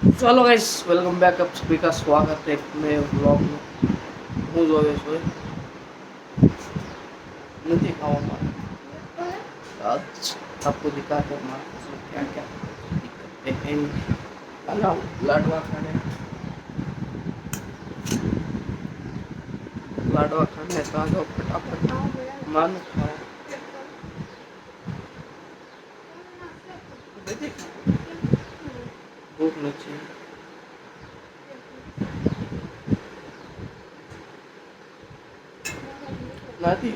चलो guys welcome back आप सभी का स्वागत है एक नए व्लॉग में। હું જોવે છો નથી ખાવામાં आज आपको दिखाते हैं मार्केट में क्या क्या दिक्कतें हैं। अलाव लाडवा खाने तो आ जाओ फटाफट मान खाओ। भूख नहीं નથી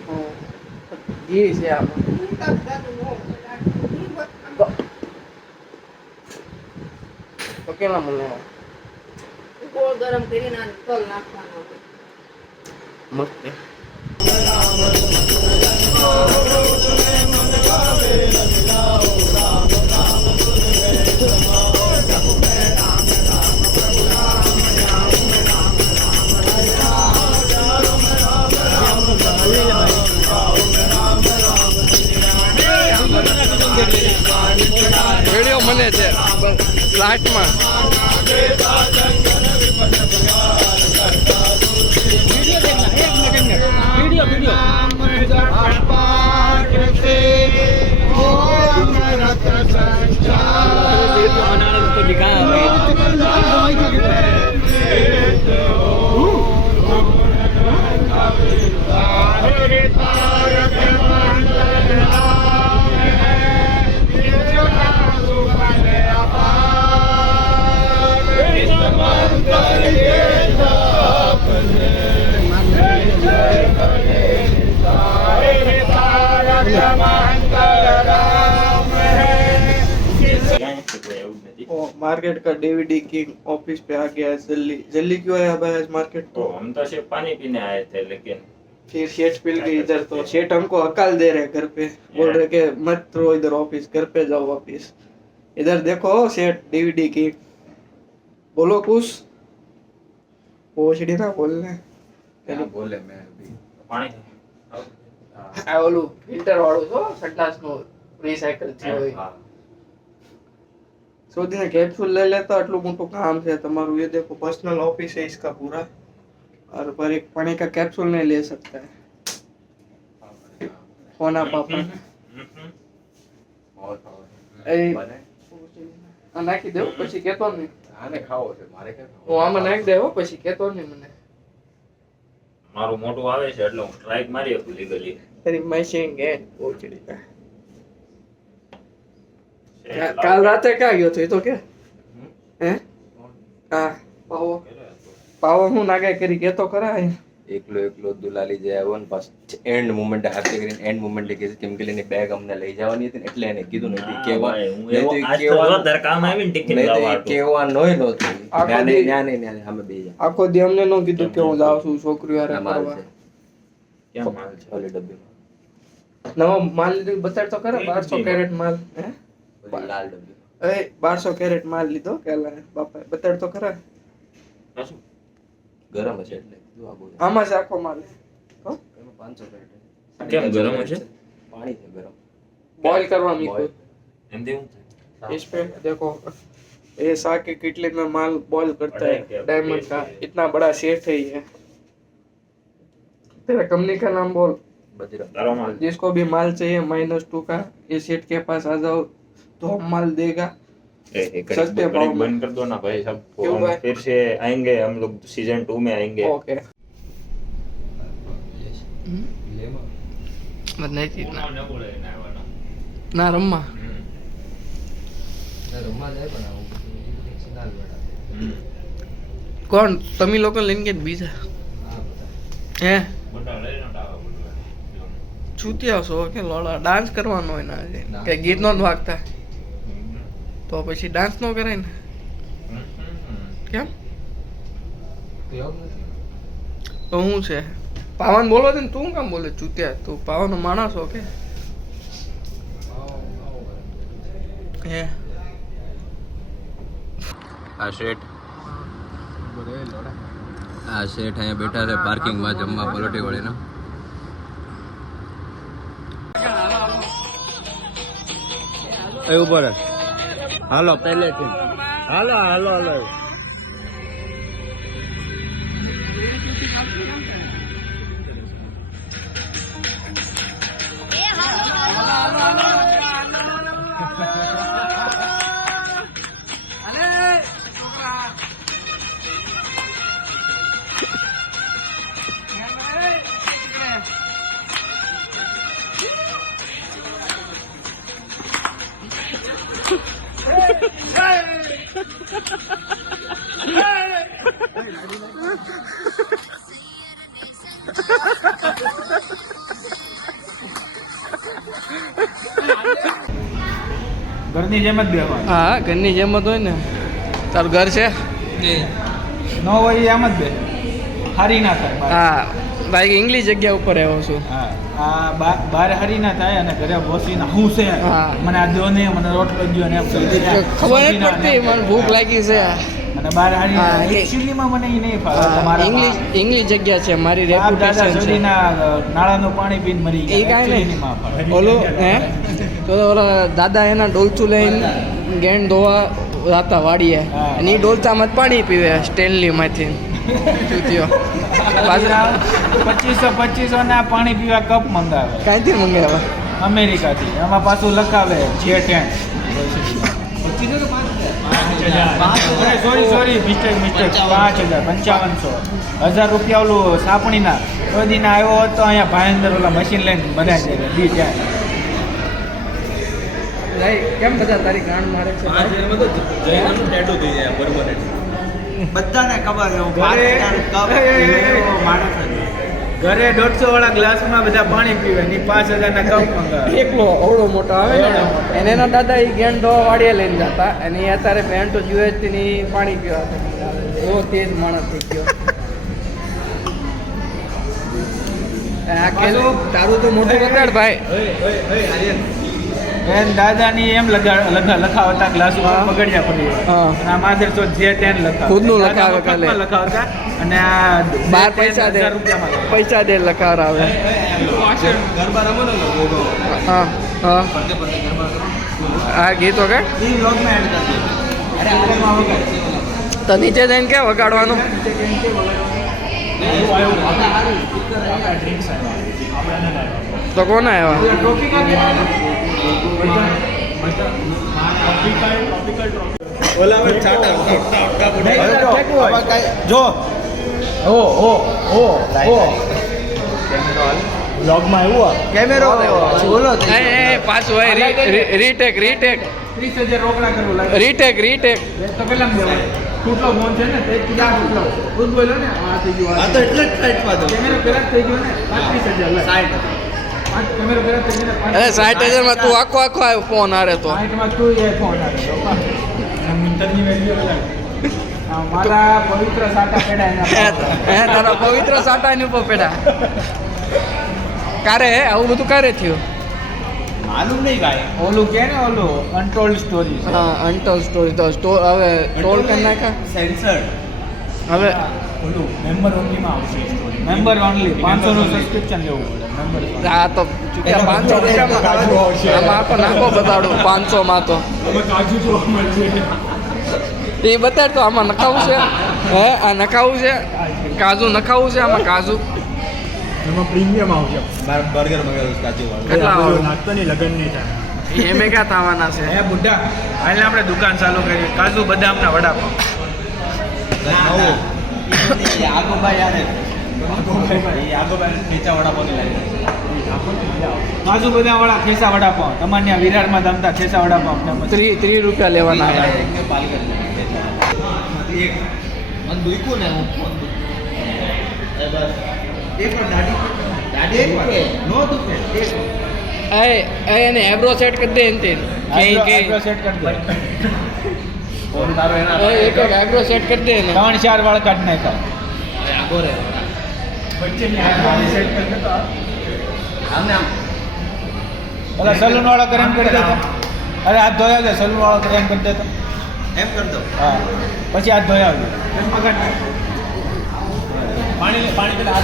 ઘી છે આમાં તો કેલા મને ગોળ ગરમ કરીને તલ નાખવાનો મસ્ત वीडियो बने थे फ्लैट में वीडियो मार्केट का डीवीडी किंग ऑफिस पे आ गया है। जल्दी जल्दी क्यों आया भाई आज मार्केट? तो हम तो सिर्फ पानी पीने आए थे, लेकिन फिर सेठ पिल गई इधर। तो सेठ हमको हकाल दे रहे घर पे, बोल रहे कि मत रहो इधर ऑफिस, घर पे जाओ वापिस। इधर देखो सेठ डीवीडी की बोलो कुछ पोछड़ी ना बोलने क्या बोले मैं अभी पानी आ ओलू फिल्टर वाળું છો સંડાસ નો રિસાયકલ થયો હોય हाँ। सोचने कैप्सूल ले लेता अटलू मोटू काम है तुम्हारू। ये देखो पर्सनल ऑफिस है इसका पूरा, और पर एक पानी का कैप्सूल नहीं ले सकता है। होना पापा ए નાખી દેવો પછી કેતો નહીં આને ખાવો છે મારે કે હું આમાં નાખી દેવો પછી કેતો નહીં મને। મારું મોટું આવે છે એટલે હું સ્ટ્રાઇક મારી હતી લીગલી। तेरी मशीन है पोचड़ी का काल रात क्या गयो तो ये तो क्या हैं हां पावो હું નાગે કરી કે તો કરા એકલો દુલાલી જે આવ્યો ને પાસ એન્ડ મોમેન્ટ હાથે કરીને એન્ડ મોમેન્ટ કે કેમ કે લેની બેગ અમને લઈ જવાની હતી ને એટલે એને કીધું નથી કેવા હું એવો આજ તો વધારે કામ આવીને ટિકિટ લાવવા કેવા નોય નહોતી ન્યાને અમે બે જા આખો દી અમને નો કીધું કે હું જાઉં છું છોકરીઓ હારે કરવા। ક્યાં માલ છે? ઓલી ડબ્બી નવો માલ લીધો બતાડ તો કરે 1200 કેરેટ માલ હે લાલ ડબ્બી એ 1200 કેરેટ માલ લીધો કેલા બાપા બતાડ તો કરે શું ગરમ છે એટલે જો આ બોલ આમાં છે આખો માલ હો એમાં 500 કેરેટ કેમ ગરમ છે? પાણી છે ગરમ बॉईल करवा मीको એમ દેવું इस पे देखो ये साग के किटले में माल बॉईल करता है डायमंड का। इतना बड़ा सेट है ये। तेरा कंपनी का नाम बोल બધી તારો માલ जिसको भी माल चाहिए -2 का ये सेठ के पास आ जाओ तो हम माल देगा सस्ते भाव में। बंद कर दो ना भाई सब। क्यों भाई? फिर से आएंगे हम लोग सीजन 2 में आएंगे। ओके લેમાં नहीं थी ना रम्मा રમવા જાય પણ આવું સિગ્નલ બેડા कौन तमी लोग लेंगे बीजा હા બધા हैं મોટા લઈને ડાવા બોલવા छूतिया सो के लोड़ा डांस करवानो है ना के गीत नो भागता तो પછી डांस नो करे ने કેમ તો હું છે પાવન બોલો છે ને તું કેમ બોલે ચૂત્યા તું પાવનનો માણસ હો કે હે આ શેઠ અહીંયા બેઠા છે પાર્કિંગમાં જમવા પલોટી વળીને એ ઉપર હાલો પહેલેથી હાલો હાલો હાલો ઘરની જેમ જ બેવાનું હા ઘરની જેમ જ હોય ને તારું ઘર છે ન હોય એમ જ બે હારી ના થાય બહાર. હા ભાઈ ઇંગ્લિશ જગ્યા ઉપર આવ્યો છું હા આ બહાર હારી ના થાય અને ઘરે બોસીને હું છે હા. મને આ દો ને મને રોટલો દ્યો ને એમ ખબર જ પડતી મને ભૂખ લાગી છે અને બહાર હારી હા, એ- એકચ્યુઅલીમાં મને એ નહીં ફાવે તમારા ઇંગ્લિશ જગ્યા છે મારી બાપ દાદા રેપ્યુટેશન છે સુધીના નાળાનું પાણી પીને મરી એ ગયા કાંઈ Actually નહીં. નહીં માં ફાવે. ઓલો હે તો ઓલા દાદા એના ડોલચું લઈને ગેણ ધોવા જાતા વાડીએ હા. અને એ ડોલચામાં જ પાણી પીવે સ્ટેનલીમાંથી ચૂતીઓ પાછા 2500 ના પાણી પીવા કપ મંગાવે કાંઈથી મંગાવ્યા અમેરિકાથી એમાં પાછું લખાવે J10 સોરી મિસ્ટેક 5000 5500 1000 રૂપિયા ઓલું સાપણીના કોઈ દિન આવ્યો હોત તો અહીંયા ભાઈંદર ઓલા મશીન લઈને બનાવી દે દી જાય કેમ બધા તારી ગાંડ મારે છે બધાને ખબર છે હું ઘરે- એવો માણસ જ. ઘરે 150 વાળા ગ્લાસમાં બધા પાણી પીવે ની 5000 ના કપ મંગાવે એકલો અવળો મોટો આવે ને એવડો મોટો. અને એના દાદા એ ગેણ ધોવા વાડીએ લઈને જતા અને એ અત્યારે પેન્ટ તો જુએ જ ની પાણી પીવા એવો તેજ માણસ થઈ ગયો આ કે તારું તો મોટું બગાડ ભાઈ એન દાદાની એમ લખાવતા ગ્લાસ ઉપર હા. બગડ્યા પડી હા. અને આ માથે તો J10 લખાવે ખુદનું દાદા લખાવે મફતમાં ખાલી. લખાવતા અને આ બાર J10 પૈસા દે 1000 રૂપિયામાં પૈસા દે લખાર આવે ગરબા રમો ને લોકો. હા હા ફરતે ફરતે ગરબા રમો. આ ગીતો કે ઈ વ્લોગમાં એડ કરી દે. અરે આમાં વગાડ. તો નીચે જઈને કે વગાડવાનું તો કોને આવ્યા ટ્રોફી ક્યાં જો બ્લોગમાં આવ્યું કેમેરો બોલો એ પાછું રીટેક 30,000 રોકડા કરવું લાગે રીટેક તો પેલા તૂટલો ફોન છે ને તે કીધા તૂટલો ખુદ બોલ્યો ને આ થઈ ગયું આ તો એટલે જ સાઈડમાં દો. કેમેરો પેલા જ થઈ ગયો ને 35,000 સાઈડ. કેમેરો પેલા જ થઈ ગયો ને અરે 60,000 માં તું આખો આવ્યો ફોન હારે તો 60 માં તું એ ફોન આવ્યો મીટરની વેલ્યુ મારા પવિત્ર સાટા પેડા એના હે તારા પવિત્ર સાટાની ઉપર પેડા કારે હે આવું બધું કારે થયું માલુમ નહીં ભાઈ. ઓલું કે ને ઓલું અનટોલ્ડ સ્ટોરી હા અનટોલ સ્ટોરી તો હવે ટોલ કરી નાખ્યા સેન્સર્ડ. હવે ઓલું મેમ્બર ઓનલીમાં આવશે મેમ્બર ઓનલી 500 નું સબસ્ક્રિપ્શન લેવું પડે મેમ્બર આ તો ચૂક્યા 500 આમાં આખો નાખો બતાડું 500 માં તો કાજુ જોવા મળશે એ બતાડ તો આમાં નખાવું છે હે આ નખાવું છે કાજુ નખાવું છે આમાં કાજુ એમાં પ્રીમિયમ આવશે બર્ગર મંગાવ્યું કાજુ વાળું. કેટલા વાળું? નાખતો નહીં લગન નહીં થાય એમે ક્યાં થવાના છે હે બુઢા હાલ આપણે દુકાન ચાલુ કરી કાજુ બદામના વડાપાવ એ આગોભાઈ યાર. એ આગોભાઈ ઠેચા વડાપાવની લાગે. કાજુ બદામ વાળા ખેસા વડાપાવ તમારે ત્યાં વિરારમાં જમતા ખેસા વડાપાવ ને પછી 30 રૂપિયા લેવાના હતા. એક મન દુખ્યું ને હું ફોન એ બસ એક વાર દાઢી એક વાર નો દુખે એક વાર. એને એબ્રો સેટ કરી દે એને આઈબ્રો સેટ કરી દે ફોન તારો એના એક એબ્રો સેટ કરી દે ને 3-4 વાળ કાઢ નાખ્યા આગો રે વચ્ચેની આઈબ્રો સેટ કરી દે તો આમને આમ ઓલા સલૂન વાળો કરે એમ કરી દેતો અરે હાથ ધોયા છે સલૂન વાળો કરે એમ કરી દેતો એમ કર દો. હા પછી હાથ ધોયા આવજો પાણી પેલા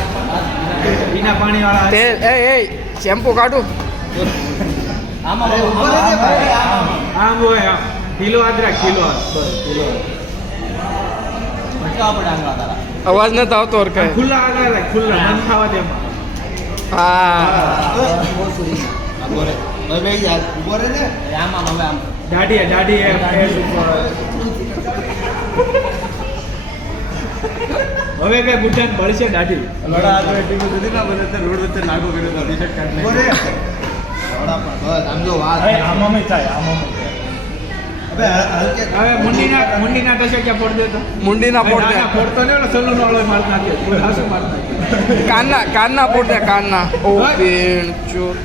બીના પાણી વાળા તે એ શેમ્પુ કાઢું આમાં ઉભો રહેજે ભાઈ. આમ હોય આમ કિલો આદરા કિલો બસ કિલો બચવા પડે આંગળા તારા. અવાજ નથી આવતો ઓરખાય. ખુલ્લા આગળ રાખ, ખુલ્લા મન ખાવા દે એમાં. હા ઊભો રે. હવે બેસી જા. ઊભો રે ને. આમાં હવે આમ. દાઢી એ ફેસ ઉપર. હવે કઈ બુટાન ભરશે દાઢી. લડા આ તો એટલી બધી ના બને તો રોડ વચ્ચે નાગો કર્યો તો ટી-શર્ટ કાઢી ઊભો રે. લડા પણ બસ આમ જો વાત. આમાં થાય આમાં. હવે હલકે હવે મુંડીના ટસે ક્યાં ફોડ દેતો? મુંડીના પોટ દે. ફોડતો ને સલૂન વાળો માર નાખે. કોઈ હાસુ માર નાખે. કાનના પોટ દે કાનના. ઓ બેન ચોર.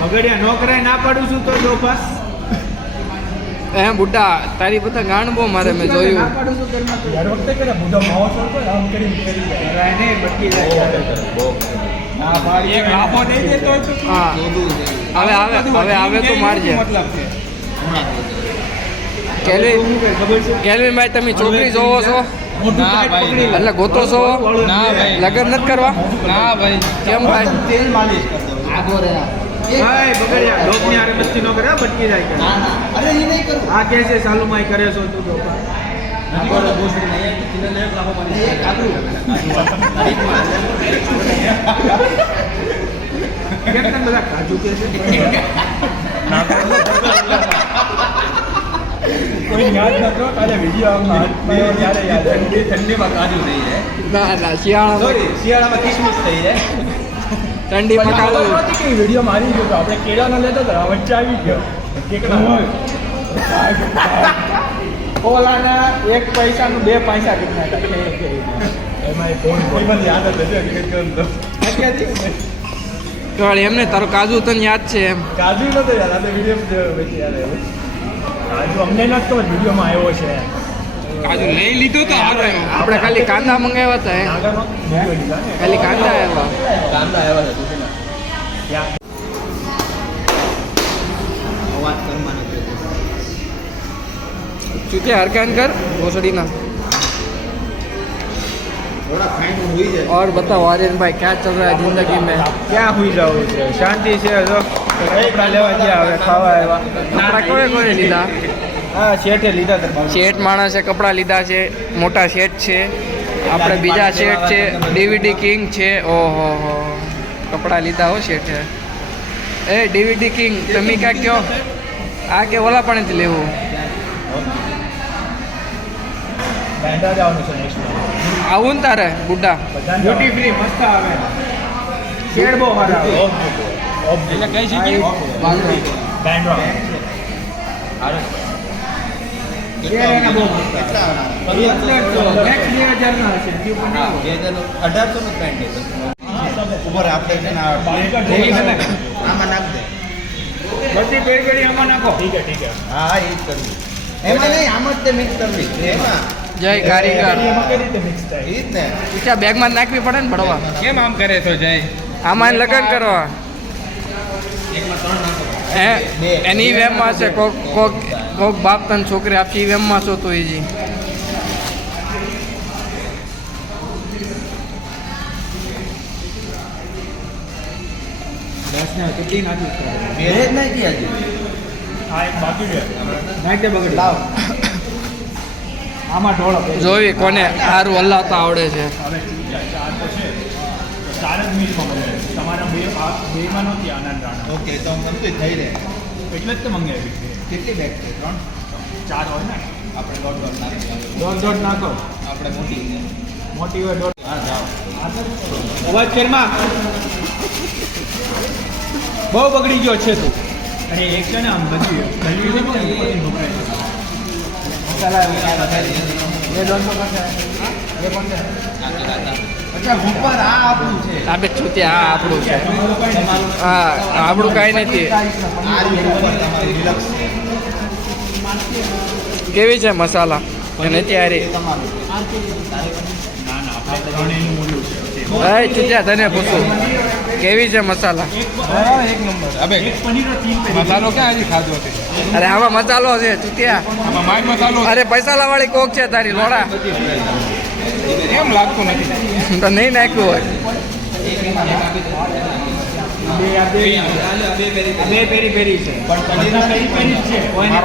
મગડિયા નો કરાય ના પાડું છું તો દોફાસ. બુడ్డా તારી બધા ગાણ બહુ મારે મેં ના જોયું. પાડું છું ઘરમાં તો. યાર વખતે કરે બુડો માવો છોડતો આમ કરી જાય. નહીં બટકી જાય. ના પાડી એક લાફો દઈ દેતો હોય તો હા હવે આવે તો મારજે. મતલબ છે. કેલ્વિનભાઈ તમે છોકરી જોવો છો ના ભાઈ. એટલે ગોતો છો? ના ભાઈ. લગ્ન નથી કરવા? ના ભાઈ. કેમ ભાઈ? તેલ માલિશ કર દો. આગો રે. ભાઈ બગડ્યા લોકની હારે બત્તી નો કરે બટકી જાય કે. ના ના. અરે એ નહીં કરું. આ કે છે સાલુમાઈ કરે છો તું તો. આગો રે બોસડી નહીં. કિલો લે લાફો મારી. એક આગળ. કેમ તને બધા કાજુ કે છે? કોઈ યાદ નતો કાલે વિડિયો આવમાં ત્યારે યાદ આવી. ઠંડીમાં કાજુ થઈ જાય. ના શિયાળામાં સોરી શિયાળામાં કિસમિસ થઈ જાય. ઠંડીમાં કાળું. કે વિડિયો મારી ગયો તો આપણે કેળાનો લેતો તો વચ્ચે આવી ગયો કેકડા ઓલાના 1 પૈસાનું 2 પૈસા કેટલા હતા એમાં કોઈ મને યાદ હતી કેવળ એમને તારો કાજુ તને યાદ છે એમ? કાજુ નતો યાર આ વિડિયો પછી યાદ આવ્યો કાજુ અમને નતો ખબર વિડિયોમાં આવ્યો છે કાજુ લઈ લીધો તો આપણે ખાલી કાંદા મંગાવ્યા હતા આગળનો વિડિયો લીધા ને ખાલી કાંદા આવ્યા. કાંદા આવ્યા છે તું અવાજ કરવાનો છે. ચૂકે હરકાન કર ભોસડીના. થોડા ખાઈને હોઈ જાય. और बताओ आर्यन भाई क्या चल रहा है जिंदगी में? ક્યાં હુઈ જવું છે શાંતિ છે જો કપડા લેવા ગયા હવે ખાવા આવ્યા કપડા કોને લીધા? હા શેઠે લીધા હતા શેઠ માણસે કપડા લીધા છે. મોટા શેઠ છે. આપણે બીજા શેઠ છે. ડીવીડી કિંગ છે. ઓહો હો કપડા લીધા હો શેઠે. એ ડીવીડી કિંગ તમે ક્યાં કયો? આ કે ઓલા પાણીથી લેવું? બેંડા જવાનું છે નેક્સ્ટ આવું ને તારે બુడ్డా? ડ્યુટી ફ્રી મસ્ત આવે શેડ બહુ સારા આવે એટલે કઈ જગ્યાએ? બેન્ડ્રો શેડ એના બહુ મસ્ત કેટલા આવે નેક્સ્ટ 2000 ના હશે હજી પણ ના હોય. 1800 નું પેન્ટ છે. ઉપર આપણે છે ને આમાં નાખ દે. બધી પેડ આમાં નાખો ઠીક છે હા એ જ કરવું. એમાં નહીં આમ જ તે મિક્સ કરવી. એમાં જય કારીગર. એમાં કઈ રીતે મિક્સ થાય એ જ ને. ઈચ્છા બેગમાં જ નાખવી પડે ને ભરવા. કેમ આમ કરે તો જય આમાં લગ્ન કરવા એકમાં 3 નાખો. એની વેમમાં છે. કોક બાપ તને છોકરી આપી વેમમાં છો તો ઈજી. દસ ને કેટલી નાખી બે જ નાખી હજી. આ એક બાકી છે નાખી દે બગડ લાવ આમાં ઢોળો જોઈ કોને સારું હલાવતા આવડે છે. હવે 4 તો છે 4 જ મિનિટમાં બને તમારા બેમાં નથી આનંદ રાણા ઓકે તો કમ્પ્લીટ થઈ રહે. એટલે જ તો મંગાવી છે કેટલી બેગ છે? 3? 4 હોય ને આપણે દોઢ નાખી. દોઢ નાખો આપણે મોટી છે. મોટી હોય દોઢ હા જાઓ. અવાજ કેરમાં બહુ બગડી ગયો છે તું અરે એક છે ને આમ બધી અચ્છા ઉપર આ આપણું છે. આપે છૂતે આ આપણું છે. હા આપણું કાંઈ નથી. આ રહ્યું ઉપર તમારી ડિલક્સ છે. કેવી છે મસાલા? અને ત્યારે તમારું ના ના આપણે ત્રણેયનું મૂલ્ય છે એ ચૂત્યા તને પૂછું કેવી છે મસાલા? એક નંબર અબે એક પનીરનો 3 મસાલો ક્યાં હજી ખાધો છે અરે આમાં મસાલો છે ચૂત્યા. આમાં માગ મસાલો અરે પૈસા વાળી કોક છે તારી લોડા. એમ લાગતું નથી તો નહીં નાખ્યું હોય. બે આ બે બે પેરી પેરી છે પણ પનીર પેરી પેરી જ છે કોઈને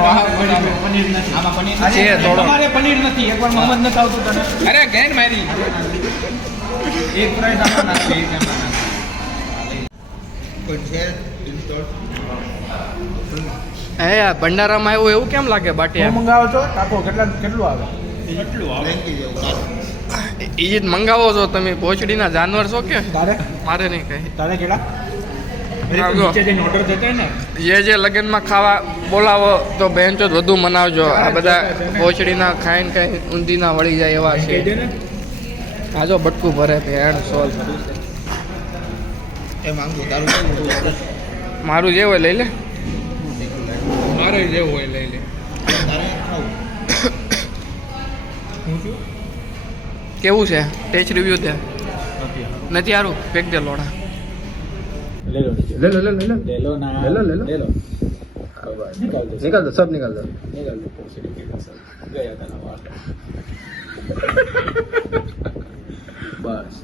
પનીર નથી આમાં પનીર છે થોડો. તમારે પનીર નથી એકવાર મોહમ્મદ નથી આવતું તને અરે ગેન મારી એક ફ્રાઈડ આમાં નાખે એક એમાં નાખે કોઈ છે ઇન્સ્ટોલ એ આ ભંડારામાં આવ્યું એવું કેમ લાગે હું બાટિયા મંગાવો છો કાકો કેટલું આવે ફ્રેન્કી જેવું ઈ જ મંગાવો છો તમે પોચડીના જાનવર છો કે તારે મારે નહીં કહી તારે કેટલા આવજો. નીચે જઈને ઓર્ડર દેતા ને જે લગ્નમાં ખાવા બોલાવો તો બેન્ચો જ વધુ મનાવજો આ બધા પોચડીના ખાઈને કઈ ઊંધીના વળી જાય એવા કહી દે છે ને આજો બટકું ભરે ભેણ સોલ એ માંગુ તારું કેવું મારું જે હોય લઈ લે મારે જેવું હોય લઈ લે તારે ખાવું હું છું કેવું છે ટેસ્ટ રિવ્યુ દે નથી સારું ફેંક દે લોડા ले लो ले लो ले लो ले लो ना ले लो ले लो निकाल दो सब निकाल दो पोछड़ी के सब गया था ना वाला बस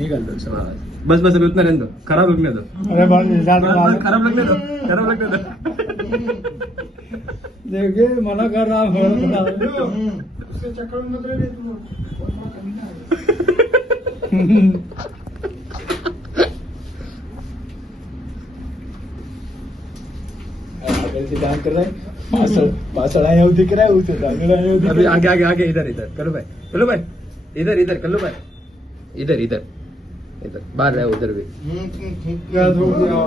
निकाल दो सब बस बस अभी उतना रहने दो खराब लगने दो अरे बाल खराब लगने दो खराब लगने दो देखिए मना कर रहा हूं दान कर रहा है पासल आया वो दिख रहा है उसे दान कर रहा है अभी आगे आगे आगे इधर इधर कल्लू भाई इधर इधर कल्लू भाई इधर इधर इधर बाहर रहे उधर भी क्या हो गया